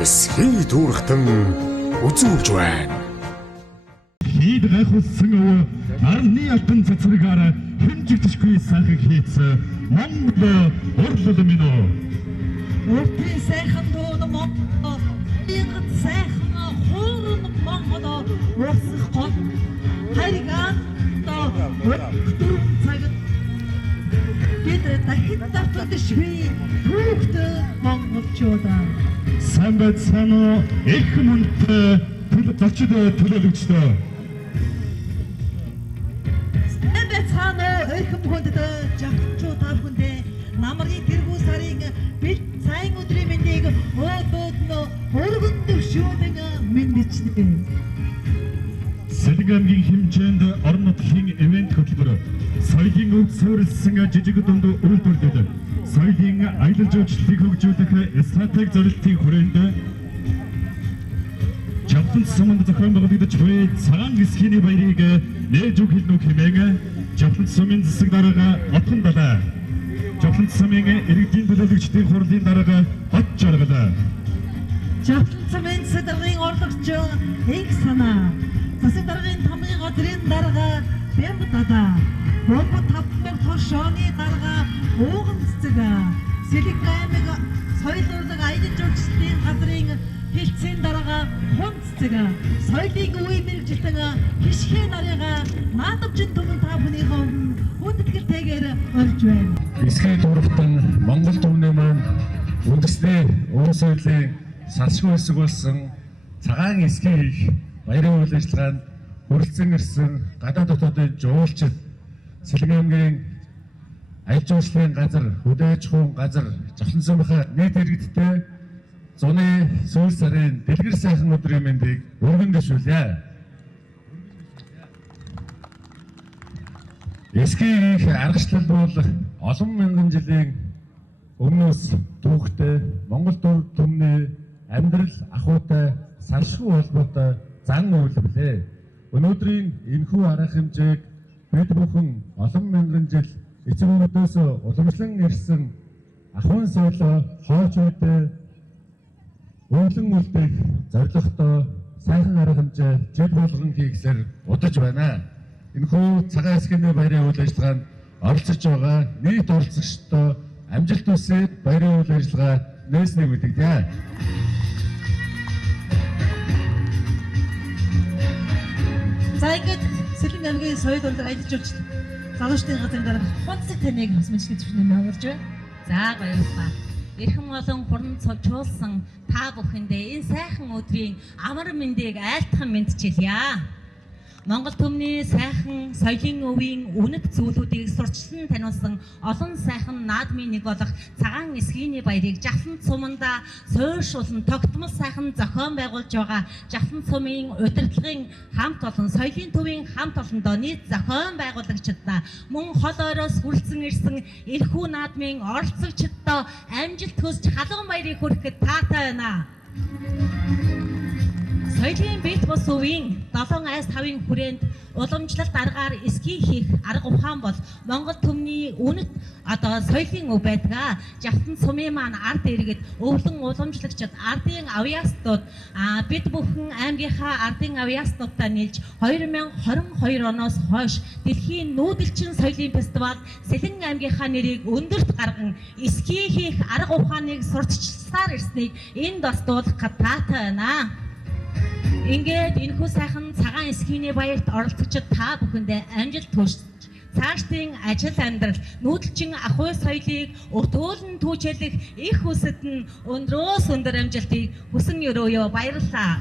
эсхий дүүрхтэн үзүүлж байна. Хийд гайхуулсан өвөө арны алтан цэцэрэгээр хэмжигдэшгүй сайхан хийцээ Монгол урлал минь үү. Уртын сайхан дууны Монгол игт сайхан хуурн Монгол урсах гол хайргаан дөрөв цагт бид дахин давтагдшгүй түүхтэй монголчуудаа сайн байцгаана уу их мөнтэй зочид төлөөлөгчдөө. их хүндэд жагчуу та бүхэндээ намрын тэргүү сарын бид сайн өдрийн мэндийг өөдөөднө өргөн төвшөөдөн мэдчихдэг. Сэлгэмгийн хэмжээнд орон нутгийн ивент хөтөлбөр соёлын өв суурилсан жижиг дунд үйлдвэрлэдэг соёлын аялал жуулчлалыг хөгжүүлэх стратеги зорилтын хүрээнд Жавхлан суманд зохион байгуулагдаж буй цагаан эсхийний баярыг нээж өгөх хэлнүү хэмээн Жавхлан сумын засаг дарга Отгон далай Жавхлан сумын иргэдийн төлөөлөгчдийн хурлын дарга Хот жаргал Жавхлан сумын сэдвийн орлогч их санаа засаг даргын тамгын газрын дарга Бямб дада Бомб тавтмаг торшооны дарга Ууган цэцэг Сэлэг аймаг соёл урлаг аялал жуулчлалын газрын хэлцэн дарга Хунцэг соёлын үе мэрэгжилтэн хишхээ нарыга наадамжин түмэн та бүхнийхөө хүндэтгэлтэйгээр орж байна. Эсхий дүүрхтэн Монгол төвний маань үндэсний ур соёлын салшгүй хэсэг болсон цагаан эсхий хийх баярын үйл ажиллагаанд хүрэлцэн ирсэн гадаад дотоодын жуулчид Сэлгэмгийн аялал жуулчлалын газар хүлээж хуун газар Жавхлан сумынхаа нийт иргэдтэй зуны сүүл сарын дэлгэр сайхан өдрийн мэндийг өргөн дэвшүүлье. Эсхий хийх аргачлал бол олон мянган жилийн өмнөөс түүхтэй Монгол түмний амьдрал ахуйтай салшгүй холбоотой зан үйл билээ. Өнөөдрийн энэхүү арга хэмжээг бид бүхэн олон мянган жил эцэг өвгөөс уламжлан ирсэн ахуйн соёлоо хойч үедээ өвлөн үлдэх зорилготой сайхан арга хэмжээ жил болгон хийхлээр удаж байна. Энэхүү цагаан эсхийний баярын үйл ажиллагаанд оролцож байгаа нийт оролцогчдоо амжилт хүсээд баярын үйл ажиллагаа нээснийг мэдэгдэе. За ингээд Сэлэн аймгийн соёл урлаг аялал жуулчлал залуучдын газрын дарга Хунцэг таныг бас мэдлэг зөвшөөрнө явуулж байна. За баярлалаа. Эрхэм болон хуран цочуулсан та бүхэндээ энэ сайхан өдрийн амар мэндийг айлтхан мэдчилье. Монгол түмний сайхан соёлын өвийн үнэт зүйлүүдийг сурчлан таниулсан олон сайхан наадмын нэг болох цагаан эсхийний баярыг Жавхлан суманда суурьшуулсан тогтмол сайхан зохион байгуулж байгаа Жавхлан сумын удирдлагын хамт олон соёлын төвийн хамт олондоо нийт зохион байгуулагчдаа мөн хол ороос хүрэлцэн ирсэн энэхүү наадмын оролцогчдоо амжилт хүсч халуун баярыг хүргэхэд таатай байна. Соёлын бит бус өвийн 7 айс 5-ын хүрээнд уламжлалт аргаар эсхий хийх арга ухаан бол Монгол түмний үнэт соёлын өв байдаг. Жавхлан сумын маань ард иргэд өвлөн уламжлагчид ардын авьяастууд бид бүхэн аймгийнхаа ардын авьяастуудаа нийлж 2022 оноос хойш дэлхийн нүүдэлчин соёлын фестивал Сэлэн аймгийнхаа нэрийг өндөрт гарган эсхий хийх арга ухааныг сурталчилсаар ирснийг энд бас дуулгах таатай байна. Ингээд энэхүү сайхан цагаан эсхийний баярт оролцогчид та бүхэндээ амжилт хүсэж цаашдын ажил амьдрал нүүдэлчин ахуй соёлыг өтөөлн түүчэлэх их хүсэд нь өндрөөс өндөр амжилтыг хүсэн өрөөё. Баярлалаа.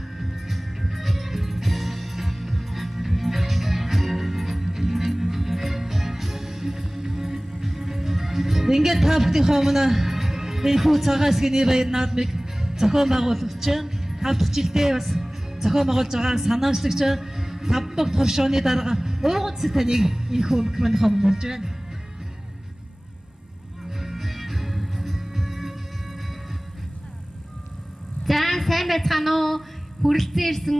Ингээд та бүхнийхөө өмнө энэхүү цагаан эсхийний баяр наадмыг зохион байгуулагч та дахь жилдээ бас зохион байгуулж байгаа санаачлагч Тавбаг торшооны дарга Ууган цэцэг таныг энэхүү микрофонд хомуулж байна. За сайн байцгаана уу? Хүрэлцэн ирсэн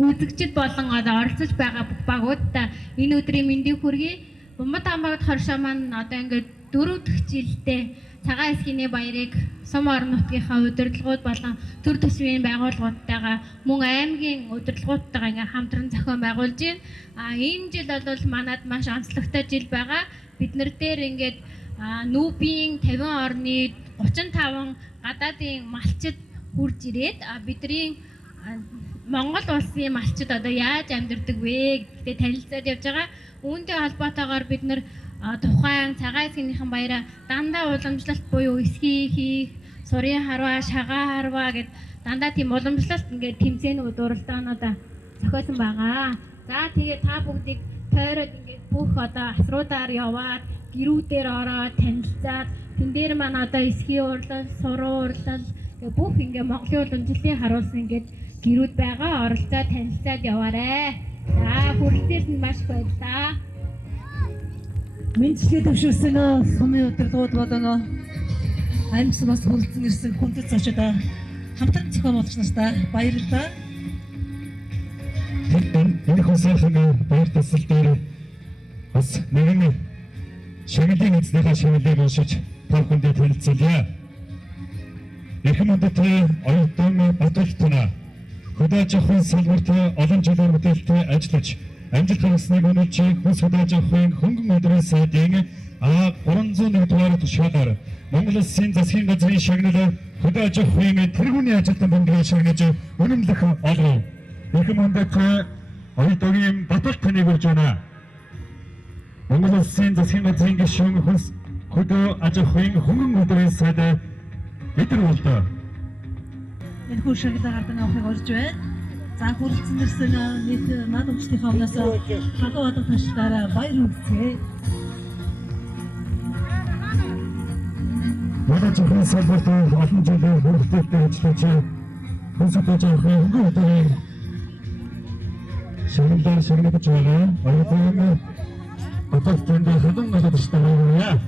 үзэгчид болон оролцож байгаа бүх багуудаа энэ өдрийн мэндийг хүргэе. Бомбот амбагт хоршоо маань одоо ингээд 4 дахь жилдээ цагаан эсгийн баярыг сум орон нутгийнхаа удирдлагууд болон төр төсвийн байгууллагуудтайгаа мөн аймгийн удирдлагуудтайгаа ингээм хамтран зохион байгуулж байна. Энэ жил бол манад маш онцлогтой жил байгаа. Бид нар дээр ингээд нүүбийн 50 орны 35 гадаадын малчид хурж ирээд бидний Монгол улсын малчид одоо яаж амьдардаг вэ гэдэгт танилцаад явж байгаа. Үүнтэй холбоотойгоор бид нар тухайн цагаан эсгийнхээ баяраа дандаа уламжлалт буюу эсхий хийх, сурын харваа, шагаа харваа гэд дандаа тийм уламжлалт ингээд тэмцээнүүд уралдаануудаа зохиосон байгаа. За тэгээ та бүгдийг тойроод ингээд бүх одоо асруудаар яваад гэрүүдээр ороод танилцаад тэн дээр маань одоо эсхий урлал, суруу урлал бүх ингээд Монголын уламжлалыг харуулсан ингээд гэрүүд байгаа. Оролцоод танилцаад яваарэ. За хүрэлцээрс нь маш баярлалаа. Мэндчлээ төвшүүлсэн сумын удирдлагууд болон аймагс бас хүрэлцэн ирсэн хүндэт зочдоо хамтран зохион болгож нартай баярлалаа. Энэ хосоохон баяр тасал дээр бас нэгэн шагналын эзнийхээ шагналыг уншиж та бүхэндээ танилцуулъя. Эрхэм хүндэт оюутан Батултна хөдөөж авахын салбарт олон жилийн мэдээлэлтэй ажиллаж амжилт гаргасныг үнэлж хүс хөдөөж авахын хөнгөн өдрийн сайдын 301 дугаар тушаалаар Монгол Улсын засгийн газрын шагнал хөдөөж авахын тэргүүний ажилтан бөмбөгийг шагнаж үнэмлэх олов. Эрхэм хүндэт оюутан Батултныг урьж байна. Монгол Улсын засгийн газрын гишүүн хүс хөдөө аж ахуйн хөнгөн өдрийн сайд эдэр болдоо. Энэ хүн шагналаа гардан авахыг урьж байна. За хүрэлцэн ирсэн нийт над өмчтийнхээ өмнөөс халуун одон ташлаараа баяр хүргэцгээе. Монгол Улсын салбарт олон жилийн бүрэлдэхүүнтэй ажиллаж хүс хөдөөж авахын хөнгөн өдрийн шагналаар шагнаж байгаа. Оюутан Батултны хэдэн гадаад штабаа.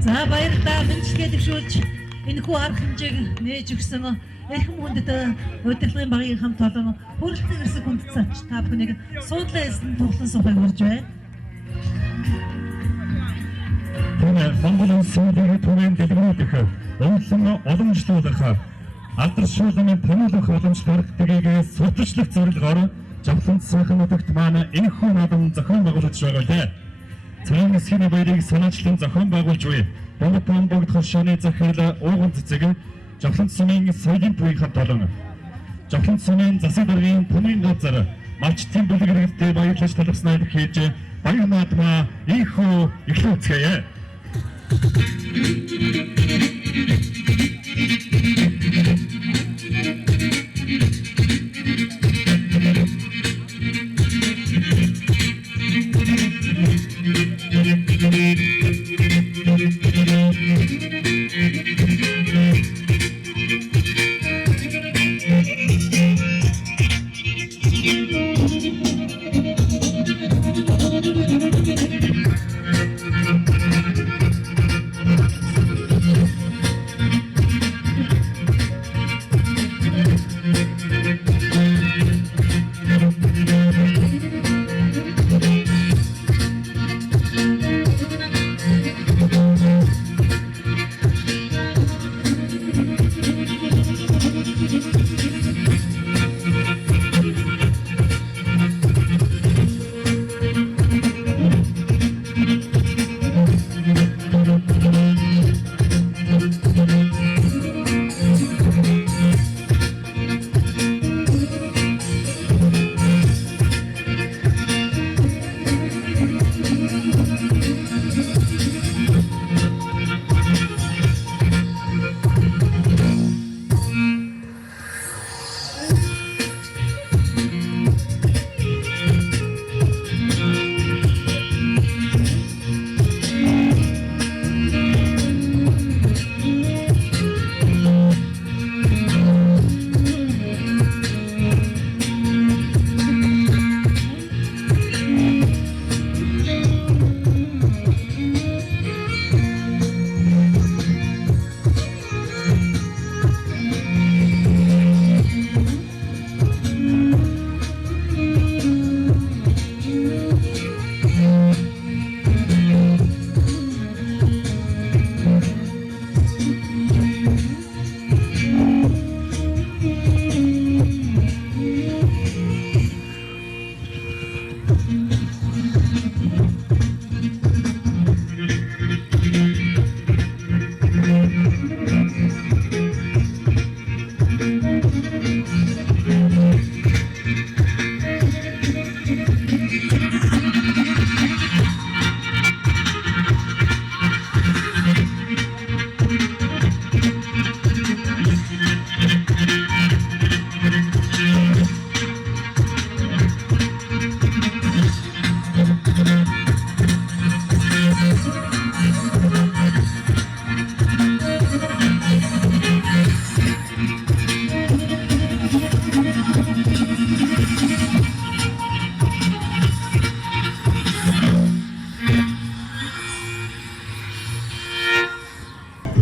За баярлалаа. Мэндчлээ төвшүүлж энэ хүү арга хэмжээг нээж өгсөн эрхэм хүндэт удирдлагын багийн хамт олон хүрэлцэн ирсэн хүндэт зоч та бүхнийг суудлаа хэлсэн тоглон суухыг урьж байна. Монгол Улсын түүний дэлгэрүүлэх онцлог уламжлуулах алдаршуулгын томилох уламжлалт гаргахыг судалчлах зорилгоор Жавхлан сайхан нутагт маань энэхүү наадам зохион байгуулж байгаа лээ. Цагаан эсгийн баярыг санаачлан зохион байгуулж буй Бонготон богд хоршооны захирал ууган цэцэг Жавхлан сумын соёлын төвийн хамт олон Жавхлан сумын засаг даргын томын газар малчтын бүлэг хэрэгтээ баярлаж талархснаа хийж баяр наадмаа ийхүү эхлүүлцгээе.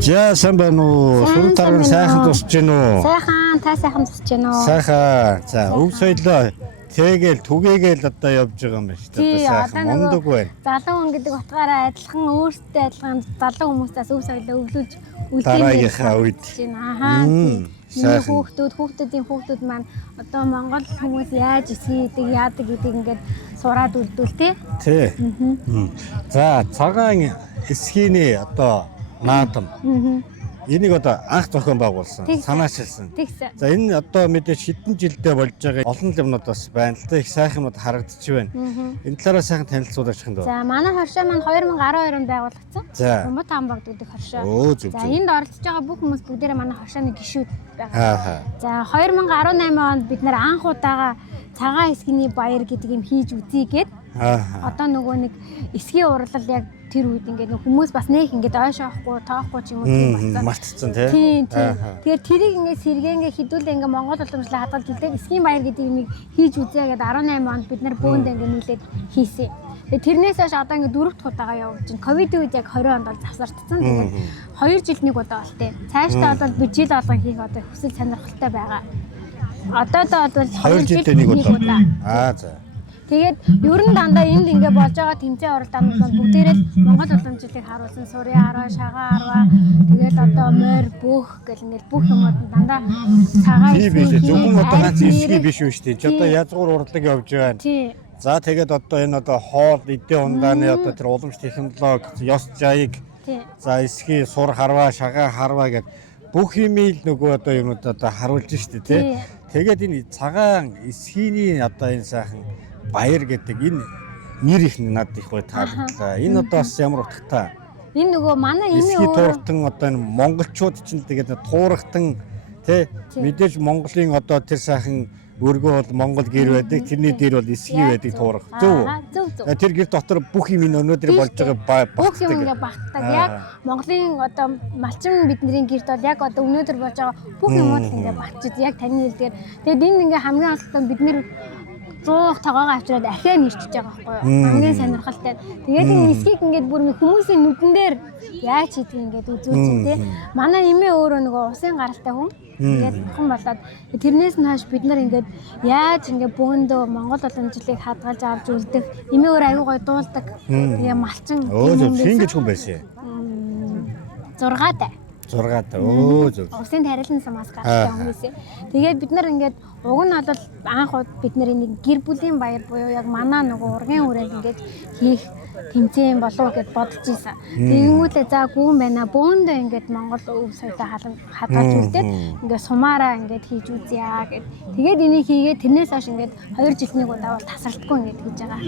За сайн байна уу? Сүр тарган сайхан тусч гин үү? Сайхан, та сайхан тусч гин үү? Сайхан. За өв соёлоо тэгээл түгээгээл одоо явж байгаа юм байна шүү дээ. Сайхан мундаг байна. Залуу хүн гэдэг утгаараа адилхан өөртөө адилхан залуу хүмүүстээс өв соёлоо өглүүлж дараагийнхаа үед. Сайхан хүүхдүүдийн хүүхдүүд маань одоо Монгол хүмүүс яаж эсгийдэг, яадаг гэдгийг ингээд сураад үлдвэл тий. За цагаан эсхийний одоо наадам. Энийг одоо анх зохион байгуулсан, санаачилсан. За энэ одоо мэдээж хэдэн жилдээ болж байгаа олон юмнууд бас байна л да, их сайхан юмуд харагдчих байна. Энэ талаараа сайхан танилцуулаач хин дөө. За манай хоршоо маань 2012 онд байгуулагдсан. Бумбат хамбаг дүүдэг хоршоо. За энд оролцож байгаа бүх хүмүүс бүгдээрээ манай хоршооны гишүүд байгаа. За 2018 онд бид нэр анх удаага цагаан эсгийний баяр гэдэг юм хийж үзье гээд одоо нөгөө нэг эсгийн урлал яг тэр үед ингээд хүмүүс бас нэг ингээд ойшоохгүй тоохгүй ч юм уу тийм мартцсан тийм. Тэгэхээр тэрийг ингээд сэргэнгээ хідүүлээ ингээд Монгол уламжлал хадгалж үлдээ эсгийн баяр гэдэг юмыг хийж үзье гэдэг 18 онд бид нар бөөнд ингээд нийлээд хийсэн. Тэгээ тэрнээс хойш одоо ингээд 4 дахь удаага явуулж байна. Ковид үед яг 20 онд бол завсардсан. Тэгээд 2 жилд нэг удаа болтой. Цаашдаа одоо бюджет болгон хийх одоо хүсэл сонирхолтой байгаа. Одоо бол 2 жилдээ нэг удаа. За. Тэгээд ер нь дандаа энд ингээ болж байгаа тэмцээн оролдоонууд бол бүгдээрээ Монгол уламжлалыг харуулсан сурын харва, шагаан харва, тэгээд одоо морь бүх гэл ингээл бүх юмуд дандаа цагаан биш зөвхөн одоо ганц эсгий биш үү штэ. Чи одоо язгуур урлаг явж байна. За тэгээд одоо энэ одоо хоол, эдийн ундааны одоо тэр уламж технологи, ёс жаыг за эсгий, сур харва, шагаан харва гэд бүх юмыг нөгөө одоо юмуд одоо харуулж штэ тий. Тэгээд энэ цагаан эсгийний одоо энэ сайхан баяр гэдэг энэ нэр их надад их бай таалагдлаа. Энэ одоо бас ямар утгатай. Энэ нөгөө манай энэ тууртан одоо энэ монголчууд чинь тэгээд туурахтан тий мэдээж Монголын одоо тэр сайхан өргөө бол Монгол гэр байдаг. Тэрний дээр бол эсгий байдаг туурах. Зөв. Тэр гэр дотор бүх юм өнөөдөр болж байгаа бүх юм ингээ багтдаг. Яг Монголын одоо малчин бидний гэрт бол яг одоо өнөөдөр болж байгаа бүх юмуд ингээ багтчих. Яг таны хэлдгээр. Тэгээд энэ ингээ хамгийн онцлог бид нэр 100 тагаагаа авчираад ахиа нэрчиж байгаа байхгүй юу? Хамгийн сонирхолтой. Тэгээд энэ эсхийг ингээд бүр хүмүүсийн нүдэн дээр яаж хийдэг ингээд үзүүлчих тий. Манай эмээ өөрөө нөгөө усын гаралтай хүн. Ингээд бурхан болоод тэрнээс нь хойш бид нар ингээд яаж ингээд бөөндөө Монгол уламжлалыг хадгалж авч үлдэх. Эмээ өөр аюу гой дуулдаг. Тэгээ малчин. Хин гэж хүн байсан. 6-тай. 6-тай. Зөв. Усын тарилан сумаас гарсан хүмүүс. Тэгээд бид нар ингээд уг нь бол анх бид нар энийг гэр бүлийн баяр буюу яг манай нөгөө ургийн үрээд ингээд хийх тэмцээн болов гэд бодож ийсэн. Тэгэнгүүтээ за гүн байна. Бөөндөө ингээд Монгол өв соёлоо хадгалж үлдээд ингээд сумаараа ингээд хийж үзье гэд. Тэгээд энийг хийгээд тэрнээс хойш ингээд 2 жилд нэг удаа бол тасралтгүй ингээд хийж байгаа.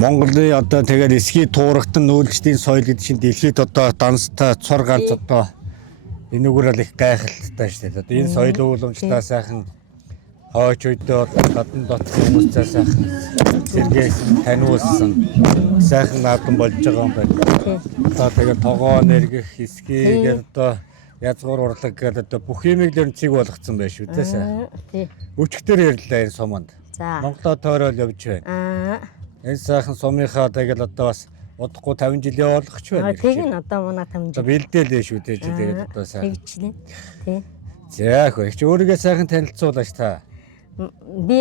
Монголын одоо тэгээд эсхий туурагтан нүүлгчдийн соёл гэдэг чинь дэлхийд одоо данстай цор ганц одоо энүүгээр л их гайхалтай шүү дээ. Одоо энэ соёл ууламжлалаа сайхан хойч үедээ гадны дотор хүмүүстэй сайхан сэргээс таниулсан сайхан наадам болж байгаа юм байна. Одоо тэгээд тогоо нэргэх эсхийгээр одоо язгуур урлаг гэдэг одоо бүх юмыг л цэг болгоцсон байх шүү дээ сайн. Өчигдөр ярьлаа энэ суманд. Монголоо тойрол явж байна. Энэ сайхан сумынхаа тэгэл одоо бас удахгүй 50 жилийн болгоч байна. Тийм нь одоо манай 50 жил. Бэлдээл шүү дээ тэгээд одоо сайхан. Тэгчлээ. Тий. За яг их өөрийгөө сайхан танилцуулаач та. Би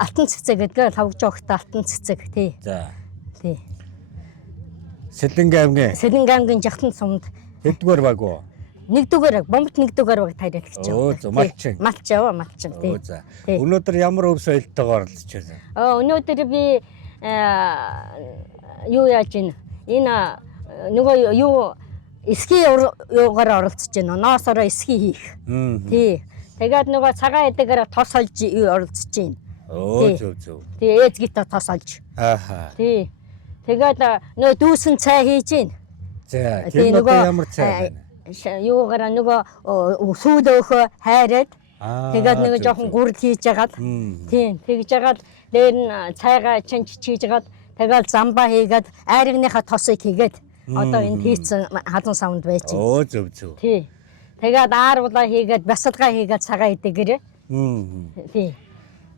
алтан цэцэг гэдэг лавж огт алтан цэцэг тий. За. Тий. Сэлэнгэ аймгийн жахтан сумд хэддүгээр баг уу? нэгдүгээр бомбот нэгдүгээр баг тайлбарлаж байгаа. Оо зөө малчин. Малчин тий. Оо за. Өнөөдөр ямар өв соёлтойгоор оролцож байна? Өнөөдөр би юу яаж ийн энэ нөгөө юу эсхий юугаар оролцож байна. Ноосороо эсхий хийх. Тий. Тэгээд нөгөө цагаан эдэгээр тос олж оролцож байна. Оо зөв. Тий ээж гитаа тос олж. Ааха. Тий. Тэгээд нөгөө дүүсэн цай хийж байна. За тэр нөгөө ямар цай байна? Юугаар нөгөө сүүлөөхөө хайраад тэгээд нэг жоохон гүрэл хийж агаад тийм тэгж агаад дээр нь цайгаа чанч чийж агаад тэгээд замбаа хийгээд айргныхаа тосыг хийгээд одоо энэ хийцэн халуун савнд байж байна. Оо зөв. Тий. Тэгээд ааруулаа хийгээд басалгаа хийгээд цагаан идээгээрээ. Тий.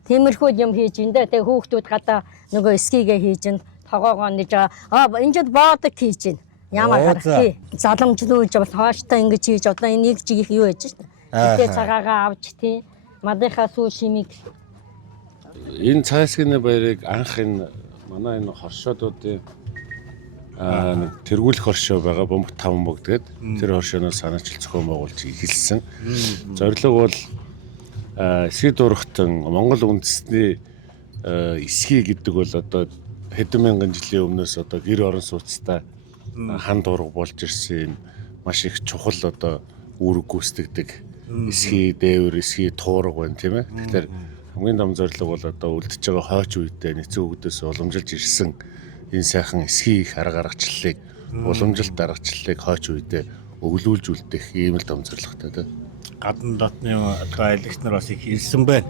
Тиймэрхүү юм хийж энэ тэгээд хүүхдүүд гадаа нөгөө эскигээ хийж энэ тогоогоо нэж энэ жид боодог хийж байна. Ямар харах тий. Заламжлуулж бас хооштой ингэж хийж одоо энэ нэг жиг юу яж шээ. Тэгээ цагаагаа авч тий. Мадынхаа сүү шимиг. Энэ цайсгийн баярыг анх энэ манай энэ хоршоодуудын нэг тэргүүлэх хоршоо байгаа бомб 5 бог тэгээд тэр хоршооноос санаачил зохион байгуулж эхэлсэн. Зорилго бол эсхий дурахтан Монгол үндэсний эсхий гэдэг бол одоо хэдэн мянган жилийн өмнөөс одоо гэр орон сууцтай хан дураг болж ирсэн маш их чухал одоо үүрэг гүйцэтгэдэг эсхий дээвэр эсхий туураг байна тийм ээ. Тэгэхээр хамгийн том зорилго бол одоо үлдэж байгаа хойч үедээ нэцэн өгдөөс уламжилж ирсэн энэ сайхан эсхий их арга аргачлалыг уламжилт аргачлалыг хойч үедээ өглүүлж үлдэх ийм л том зорилготой тийм. Гадна дотны одоо аялагч нар бас их ирсэн байна.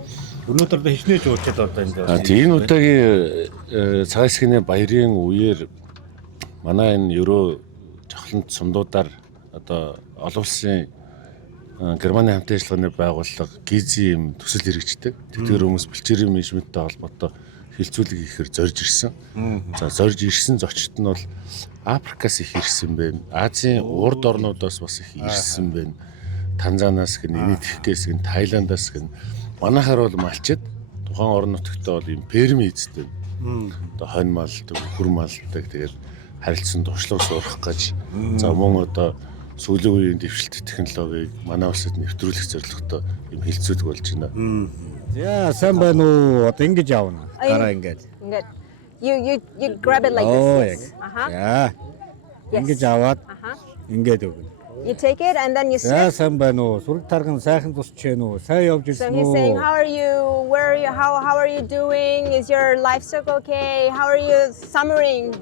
Өнөөдөр одоо хичнээн жуулчид одоо энэ. Тийм удаагийн цагаан эсхийний баярын үеэр манай энэ ерөө жавхлант сумдуудаар одоо олон улсын Германы хамт ажиллагааны байгууллага ГИЗ юм төсөл хэрэгждэг. Тэдгээр хүмүүс бэлчээрийн менежменттэй холбоотой хилцүүлэг хийхээр зорж ирсэн. За зорж ирсэн зочид нь бол Африкаас их ирсэн байна. Азийн урд орнуудаас бас их ирсэн байна. Танзаниас гэн, Энэтхэгээс гэн, Тайландаас гэн. Манайхаар бол малчид тухайн орон нутагтаа бол юм перми эздэг. Одоо хонь малдаг, хөр малдаг. Тэгээд харилцсан туршлага суурах гэж. За мөн одоо сүүлийн үеийн дэвшилт технологиг манай улсад нэвтрүүлэх зорилготой юм хилцүүлэг болж байна. За сайн байна уу? Одоо ингэж явна. Дараа ингэж. Ингээд. You grab it like this. За. Ингэж аваад ингэж өгнө. You take it and then you За sit. сайн байна уу? Сүрэг тарган сайхан тусч байна уу? Сайн явж So ирсэн he's saying, үү? how are you? Where are you? How are you doing? Is your livestock okay? How are you summering?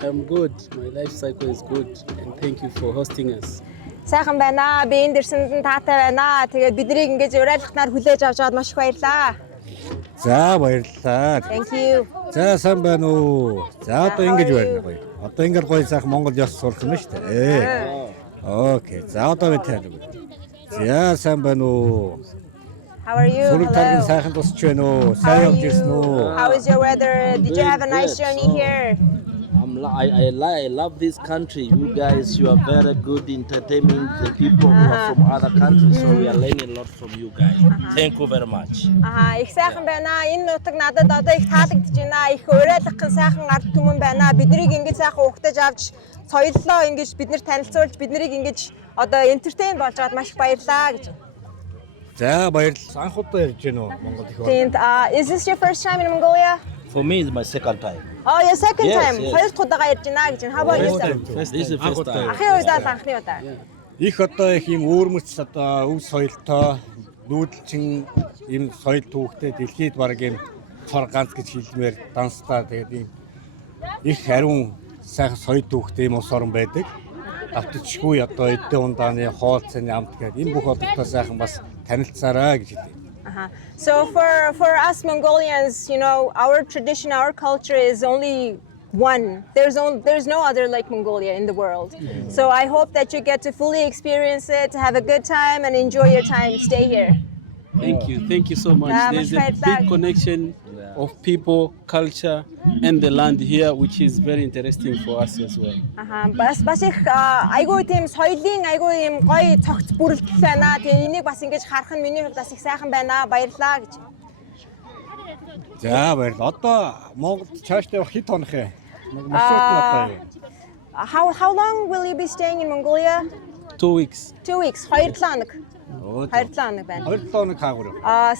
I'm good. My life cycle is good, and thank you for hosting us. Сайхан байна. Би энд ирсэнд нь таатай байна. Тэгээд биднийг ингэж урайлахнаар хүлээж авч аваад маш их баярлаа. За баярлалаа. Thank you. За сайн байна уу? За одоо ингэж байна гоё. Одоо ингэж гоё сайхан Монгол ёс сурах юм шүү дээ. Окей. За одоо би тайлбар. За сайн байна уу? How are you? Сүрэг тарган Hello. сайхан тусч байна уу? How Сайн are явж ирсэн үү? you? How is your weather? Did you have a nice journey here? I love this country. You guys, you are very good entertaining the people who are from other countries, so we are learning a lot from you guys. Thank you very much. Их сайхан байна. Энэ нутаг надад одоо их таалагдж байна. Их уриалгах сайхан ард түмэн байна. Биднийг ингэж сайхан ухтаж авч соёллоо ингэж биднэр танилцуулж биднийг ингэж одоо entertain болж байгаад маш их баярлаа гэж. За баярлалаа. Анхудаа ярьж байна уу Монгол их Тэнд is this your first time in Mongolia? For me, it's my second time. Oh, your second Yes, time. yes. Хоёр дахь удаага ярьж байна гэж. How about yourself? This is the first time. Ахын удаа анхны удаа. их одоо их юм өөрмөц одоо өв соёлтой нүүдэлчин ийм соёл түүхтэй дэлхийд баг ийм цор ганц гэж хэлмээр данстай тэгээд ийм их хариун сайхан соёл түүхтэй юм ус орон байдаг. Автчгүй одоо эдэн ундааны хоол цэний амт гэдэг энэ бүх одтой сайхан бас танилцаарай гэж хэлээ. So for us Mongolians, you know, our tradition, our culture is only one. There's no other like Mongolia in the world. So I hope that you get to fully experience it, have a good time, and enjoy your time. Stay here. Thank you so much. Yeah, There's much a better. big connection of people, culture, and the land here, which is very interesting for us as well. Бас их айгүй тийм соёлын айгүй юм гоё цогц бүрэлдэхүүн байна. Тэгээ энийг бас ингэж харах нь миний хувьд бас их сайхан байна. Баярлалаа гэж. За баярлалаа. Одоо Монголд цаашдаа явах хэд хоног вэ? Маршрут нь одоо юу? How long will you be staying in Mongolia? 2 weeks. 2 weeks. 2-7 хоног. 2-7 хоног байна. 2 хоног хаагур.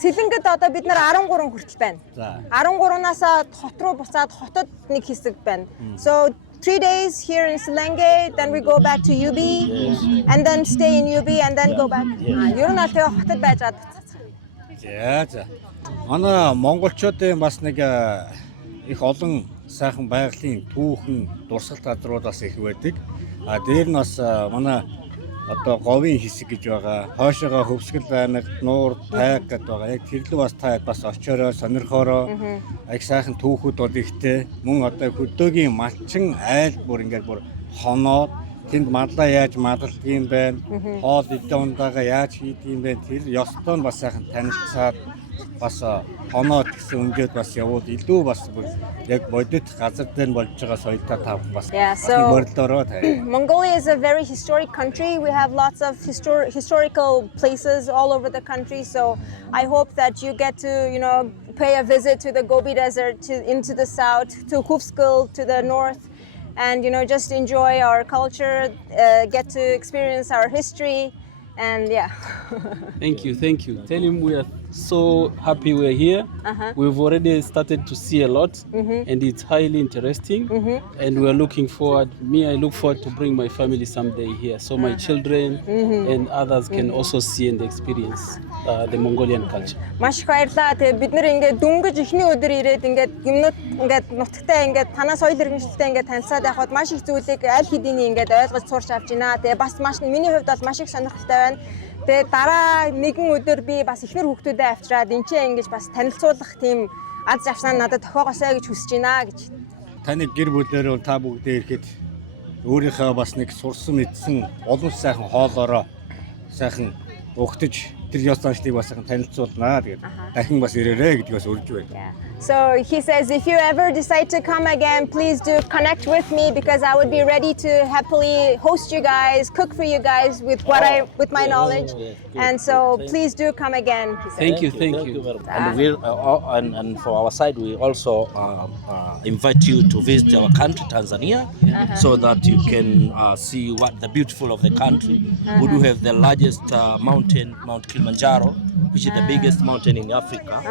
Сэлэнгэд одоо бид нар 13 хүртэл байна. За. 13-наас хот руу буцаад хотод нэг хэсэг байна. So 3 days here in Selenge, then we go back to UB, and then stay in UB, and then go back. Ер нь аль тэгээ хотод байж чад. За. Манай монголчуудын бас нэг их олон сайхан байгалийн түүхэн дурсгалт газрууд бас их байдаг. Дээр нь бас манай одоо говийн хэсэг гэж байгаа. Хойшоогоо Хөвсгөл аймаг, Нуур, Тайг гэдэг байгаа. Яг тэрлүү бас та бас очиороо, сонирхоороо аяг сайхан түүхүүд бол ихтэй. Мөн одоо хөдөөгийн малчин айл бүр ингээд бүр хоноод тэнд мадлаа яаж мадалдаг юм байна. Хоол эдэн ундаага яаж хийдэг юм бэ. Тэр ёстой нь бас сайхан танилцаад бас хоноод гэсэн өндөд бас явуул илүү бас бүр яг бодит газар дээр болж байгаа соёлтой тав бас мөрөлдөөрөө тань. Mongolia is a very historic country. We have lots of historical places all over the country. So I hope that you get to, you know, pay a visit to the Gobi Desert, into the south, to Hufskul, to the north, and just enjoy our culture, get to experience our history, and yeah. Thank you. Tell him we are so happy we're here. We've already started to see a lot, and it's highly interesting. And we're looking forward. I look forward to bring my family someday here, so my children and others can also see and experience the Mongolian culture. Маш их баярлалаа. Тэгээ бид нэр ингээд дөнгөж ихний өдөр ирээд ингээд юмнууд ингээд нутагтай ингээд танаа соёл иргэншилтэй ингээд танилцаад явхад маш их зүйлийг аль хэдийн ингээд ойлгож сурч авч байна. Тэгээ бас маш миний хувьд бол маш их сонирхолтой байна. Тэгээ дараа нэгэн өдөр би бас ихнэр хүүхдүүдэд авчираад энэ ч ингэж бас танилцуулах тийм аз жаргал надад тохиогоосоо гэж хүсэж байна гэж. Таны гэр бүлээр бол та бүгдээ ирэхэд өөрийнхөө бас нэг сурсан мэдсэн олон сайхан хоолоороо сайхан өгтөж тэр ёс заншлыг бас сайхан танилцуулнаа. Тэгээд дахин бас ирээрэй гэдгээс урьж байна. So he says, if you ever decide to come again, please do connect with me because I would be ready to happily host you guys, cook for you guys with with my knowledge, and so please do come again. Thank you. And for our side, we also invite you to visit our country, Tanzania, so that you can see what the beautiful of the country. We do have the largest mountain, Mount Kilimanjaro, which is the biggest mountain in Africa,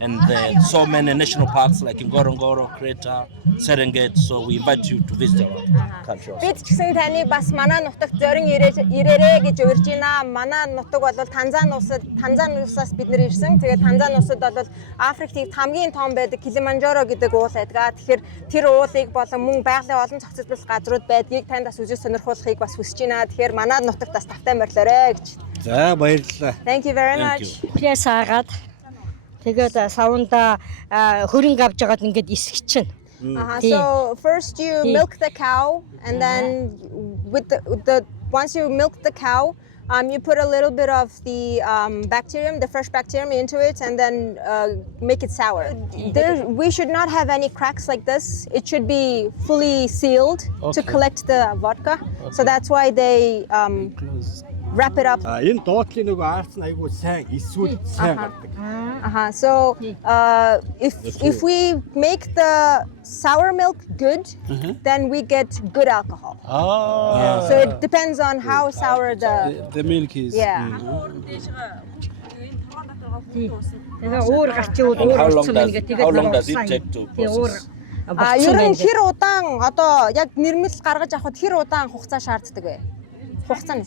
and there are so many national parks like Ngorongoro, Kreta, Serengeti. So we invite you to visit our country. Бид ч гэсэн таныг бас манай нутагт зорин ирээрэй гэж урьж байна. Манай нутаг бол Танзани улсаас бид нэр ирсэн. Тэгээд Танзани улсад бол Африкт хамгийн том байдаг Килиманжаро гэдэг уул байдаг. Тэгэхээр тэр уулыг болон мөн байгалийн олон зах зээл газрууд байдгийг танд бас үзэж сонирхуулахыг бас хүсэж байна. Тэгэхээр манай нутагт бас тавтай морилоорой гэж. За баярлалаа. Thank you very much. Пясаагаад тэгээд савнда хөрөнгө авч жагаад ингээд исгэж чинь. So first you milk the cow, and then with the once you milk the cow, you put a little bit of the bacterium, the fresh bacterium into it, and then make it sour. We should not have any cracks like this. It should be fully sealed to collect the vodka. So that's why they wrap it up. Энэ доотлын нөгөө арц нь айгүй сайн эсвэл сайн гардаг. So if we make the sour milk good, then we get good alcohol. So it depends on how sour the milk is. Yeah. How long does it take to process? Ер нь хэр удаан одоо яг нэрмэл гаргаж авахд хэр удаан хугацаа шаарддаг вэ? Хугацаа нь.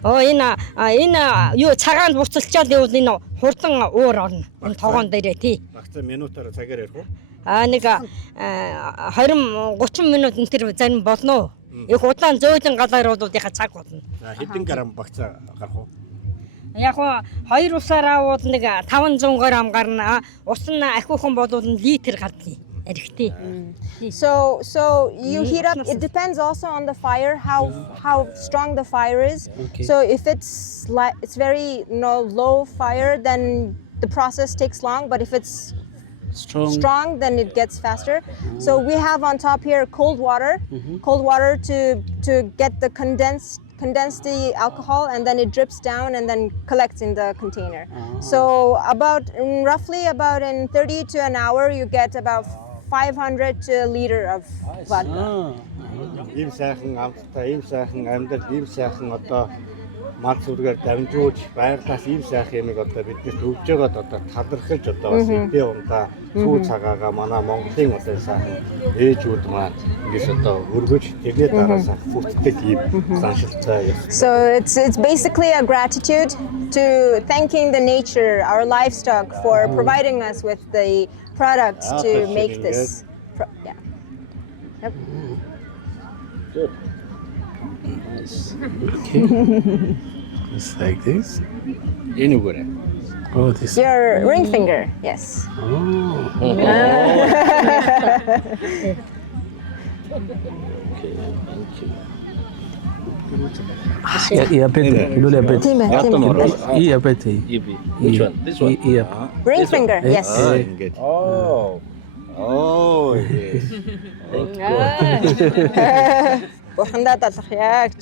Энэ юу цагаанд буцалчаад явал энэ хурдан уур орно. Энэ тогоон дээрээ тий. Багцаа минутаар цагаар ярих уу? Нэг 20-30 минут энэ төр зарим болно. Их удаан зөөлөн галаар бол яха цаг болно. Хэдэн грамм багцаа гарах уу? Яг 2 усаар авууд нэг 500 грамм гарна. Ус нь ахиухан болвол литр гардаг. So you heat up. It depends also on the fire, how strong the fire is. So if it's very low fire, then the process takes long. But if it's strong, then it gets faster. So we have on top here cold water to get the condense the alcohol, and then it drips down and then collects in the container. So roughly in 30 to an hour, you get about 500 to a liter of vodka. Ийм сайхан амттай, ийм сайхан амьд, ийм сайхан одоо мал зүргээр дамжуулж байрлаас ийм сайхан юмыг одоо биднэрт өгж байгаад одоо талархаж одоо бас эдээ ундаа сүү цагаагаа манай Монголын одоо сайхан ээжүүд маань ингэж одоо өргөж тэрний дараасаа бүтдэг ийм заншилтай. So it's basically a gratitude to thanking the nature, our livestock, for providing us with the products to make this. Yeah. Yep. Good. Nice. Okay. It's like this. Anywhere. Oh, this. Your ring finger, yes. Which one? This one? Ring finger, yes. Oh. Oh, yes. Бурхандаа талах яг.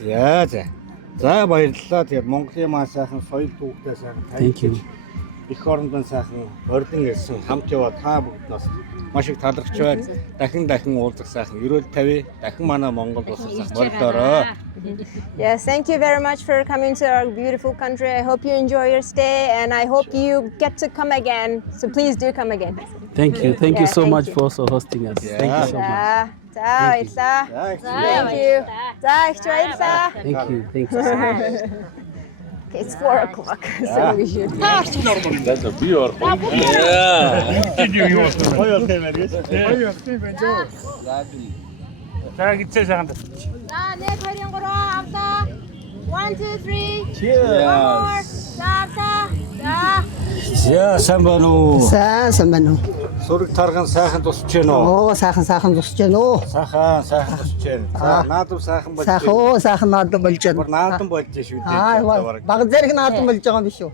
За. За баярлалаа. Тэгээд Монголын маань сайхан соёл түүхтэй сайхан Thank you. Эх оронд маань сайхан ордон ирсэн хамт яваад та бүгд нас маш их талархж байна. Дахин уулзах сайхан ерөөл тавь. Дахин манай Монгол улсад сайхан болдороо. Yes, thank you very much for coming to our beautiful country. I hope you enjoy your stay and I hope you get to come again. So please do come again. Thank you. Thank you so thank much you. for also hosting us. Thank you so much. За баярлалаа. Thank you. За их баярлалаа. Thank you. Thank you. Okay, it's 4 o'clock, so we should. That's a be or За нэг 2 3 авлаа. 1 2 3. Cheers. За. За сайн байна уу? Сайн байна уу? Сураг тарган сайхан тусч байна уу? Оо сайхан тусч байна уу? Сайхан тусч байна. За наадам сайхан болж Сайхан сайхан наадам болж байна. наадам болж шүү дээ. Баг зэрэг наадам болж байгаа юм биш үү?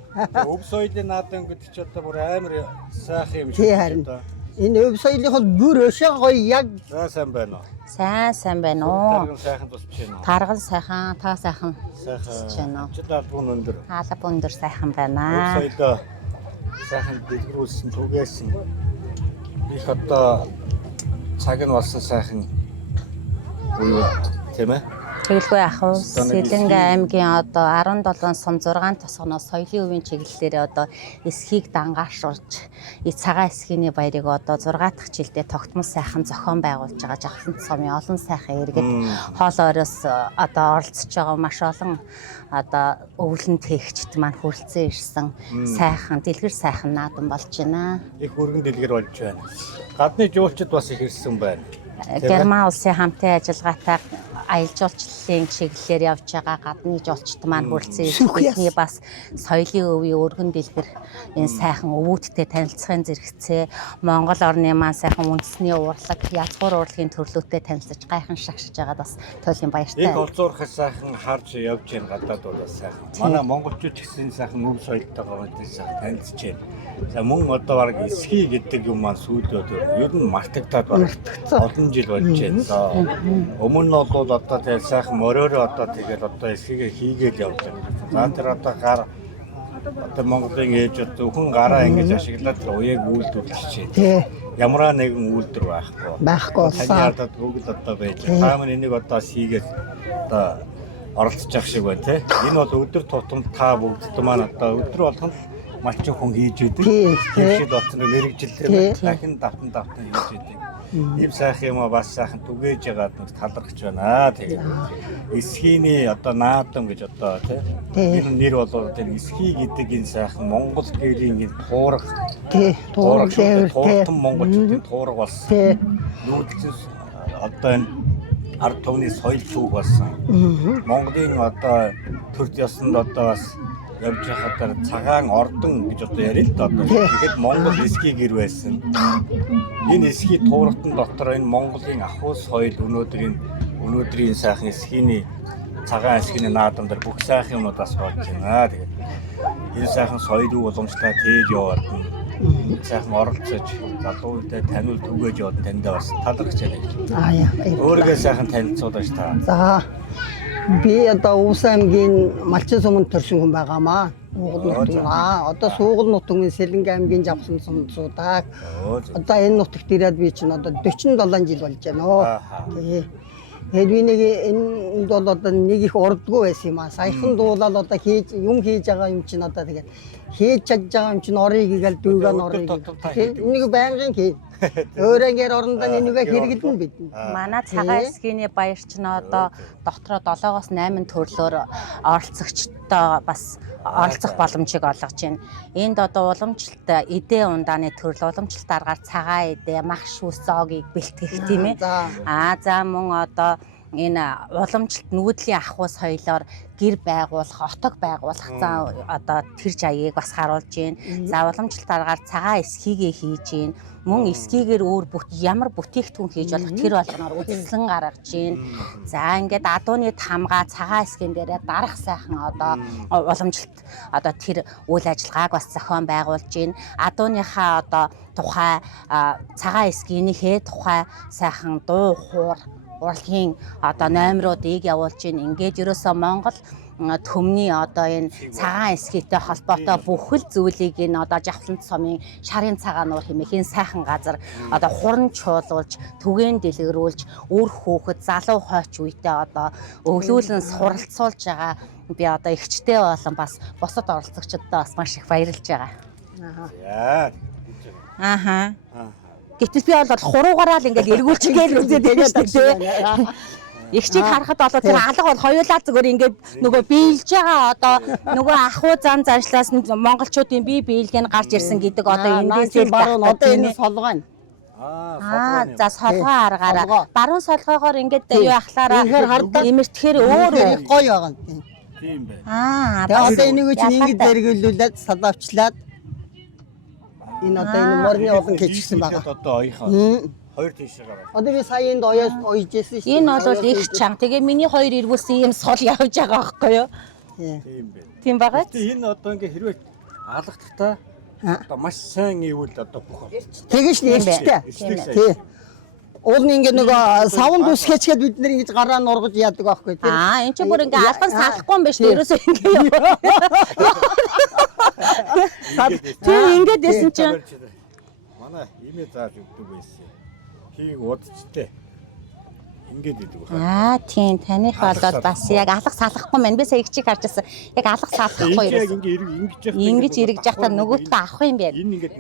Өв соёлын наадам гэдэг ч одоо бүр амар сайхан юм Тий харин. Энэ өв соёлынхоо бүр өшөө гоё яг сайн байна уу? Сайн байна уу? Тарган сайхан тусч байна уу? Таргал сайхан, та сайхан. Сайхан. Чи даалбун өндөр. Хаалга өндөр сайхан Өв байна. соёлоо сайхан дэлгэрүүлсэн түгээсэн. Их одоо цаг нь болсон сайхан үе тийм ээ. Тэгэлгүй ах уу. Сэлэнгэ аймгийн одоо 17 сум 6 тосгоноос соёлын өвийн чиглэлээр одоо эсхийг дангааршуулж, цагаан эсхийний баярыг одоо 6 дахь жилдээ тогтмол сайхан зохион байгуулж байгаа Жавхлан сумын олон сайхан иргэд хоол оройс одоо оролцож байгаа маш олон одоо өвлөн тээгчд маань хүрэлцэн ирсэн сайхан дэлгэр сайхан наадам болж байна. Их өргөн дэлгэр болж байна. Гадны жуулчид бас их ирсэн байна. Герман улсын хамтын ажиллагаатай аялал жуулчлалын чиглэлээр явж байгаа гадны жуулчид маань хүрэлцэн ирсэн. Бидний бас соёлын өвийн өргөн дэлгэр энэ сайхан өвүүдтэй танилцахын зэрэгцээ Монгол орны маань сайхан үндэсний урлаг, язгуур урлагийн төрлөөтэй танилцаж гайхан шагшиж байгаад бас туйлын баяртай. Их олзуурах сайхан харж явж байна гадаад бол бас сайхан. Манай монголчууд ч гэсэн сайхан өв соёлтойгоо сайхан танилцж байна. За мөн одоо баг эсхий гэдэг юм маань сүүлдөө ер нь мартагдаад байна. Олон жил болж байна. Өмнө нь бол одоо тэгээ сайхан мориороо одоо тэгэл одоо эсхийгээ хийгээд явдаг. За тэр одоо гар одоо Монголын ээжүүд зөвхөн гараа ингэж ашиглаад тэр уяаг үйлдвэрлэж байна. Ямар нэгэн үйлдвэр байхгүй. Таны ардад бүгд одоо байж байна. Та маань энийг одоо хийгээд одоо оролцож явах шиг байна те. Энэ бол өдөр тутамд та бүгд маань одоо өдөр болгоно малчин хүн хийж идэг. Тийшээ болсон мэрэгжилтэй дахин давтан хийж идэг. Ийм сайхан юм бас сайхан түгээж ягаад нэг талархаж байна. Тэгээд эсхийний одоо наадам гэж одоо тийм нэр болоод тэр эсхий гэдэг энэ сайхан Монгол гэрийн энэ туурах тууртан монголчуудын туурах болсон. Нүүдэлчин одоо энэ ард түмний соёл түүх болсон. Монголын одоо төр ёсонд одоо бас явж байхад цагаан ордон гэж одоо ярил л да. Тэгэхэд Монгол эсхий гэр байсан. Энэ эсхий тууртан дотор энэ Монголын ахуй соёл өнөөдрийн сайхан эсхийний цагаан эсхийний наадам дээр бүх сайхан юмуд бас болж байна. Тэгээд энэ сайхан соёлын уламжлалаа тээж яваад сайхан оролцож залуу үедээ таниул түгээж яваад таньдаа бас талархаж байна. Өөрийгөө сайхан танилцуулж та. За би одоо Увс аймгийн Малчин суманд төрсөн хүн байгаамаа. Одоо Суугал нутгийн Сэлэнгэ аймгийн Жавхлан сумд суудаг. Одоо энэ нутагт ирээд би чинь одоо 47 жил болж байна. Тэгээд би нэг энд бол одоо нэг их урдгүй байсан юм аа. Саяхан дуулаад одоо хийж байгаа юм чинь одоо тэгээд хийж чадж байгаа юм чинь орыг гээл дүүгэн орыг. Энийг байнгын хий. Өөрөөр орондоо нэнийг хэрэглэн бид. Манай цагаан эсхийний баяр чинь одоо дотроо 7-8 төрлөөр оролцогчтой бас оролцох боломжийг олгож байна. Энд одоо уламжлалт эдээ ундааны төрөл уламжлалт аргаар цагаан эдээ, мах шүүс зоогийг бэлтгэх тийм ээ. За мөн одоо энэ уламжлалт нүүдлийн ахуй соёлоор гэр байгуулах, отог байгуулах одоо тэр жаяыг бас харуулж байна. За уламжлалт аргаар цагаан эсхийгээ хийж байна. Мөн эсхийгээр өөр ямар бүтээгдэхүүн хийж болох тэр болгоноор үтслэн гаргаж байна. За ингээд адууны тамгаа цагаан эсхийн дээрээ дарах сайхан одоо уламжлалт одоо тэр үйл ажиллагааг бас зохион байгуулж байна. Адууныхаа одоо тухай цагаан эсгийнхээ тухай сайхан дуу хуур урлагийн одоо номеруудыг явуулж байна. Ингээд ерөөсөө Монгол төмний одоо энэ цагаан эсхийтэй холбоотой бүхэл зүйлийг энэ одоо Жавхлан сумын шарын цагаан нуур хэмээх энэ сайхан газар одоо хуран чуулуулж, түгээн дэлгэрүүлж, үр хүүхэд, залуу хойч үедээ одоо өглөөлөн суралцуулж байгаа. Би одоо ихчтэй болон бас бусад оролцогчдод бас маш их баярлж байгаа. Ааха. Гэтэл би бол хуруугаараа л ингээд эргүүлчихгээл үзээд тэгээд тийм. Ихчийг харахад бол тэр алга бол хоёулаа зүгээр ингээд нөгөө биелж байгаа одоо нөгөө ахуй зан заншлаас монголчуудын бие биелгэн гарч ирсэн гэдэг одоо эндээс баруун одоо энэ солгоо нь. За солгоо аргаараа баруун солгоогоор ингээд юу ахлаараа имэртгэхэр өөр гоё байгаа юм. Тийм байна. Тэгээ одоо энийг чинь ингэж зэрэгүүлүүлээд садавчлаад энэ одоо энэ морны олон хийчихсэн байгаа. Одоо оёхоо. Хоёр тийшээ гараа. Одоо би сая энд ойж ирсэн шүү. Энэ бол их чанга. Тэгээ миний хоёр иргүүлсэн юм сол явж байгаа байхгүй юу? Тийм байна. Тийм байгаа. Тэгээ энэ одоо ингээ хэрвээ алгахдахтаа одоо маш сайн ийвэл одоо бүх. Тэгэж нэрчтэй. Тий. Уул нь ингээ нөгөө савнд үсгэчгээд бид нэр ингэж гараа нургаж яадаг байхгүй тий. Энэ ч бүр ингээ алган салахгүй юм биш үү? Ерөөсөө ингээ яваа. Тий ингээд дэсэн чинь манай имээ зааж өгдөг байсан. Хийг удажтэй. Ингээд идэг баха. Тийм таних болоод бас яг алга салахгүй маань би сая их чиг харж байсан. Яг алга салахгүй ерөөс. Яг ингээ ингэж эргэж явахдаа нөгөөтгөө авах юм байна. Энэ ингээд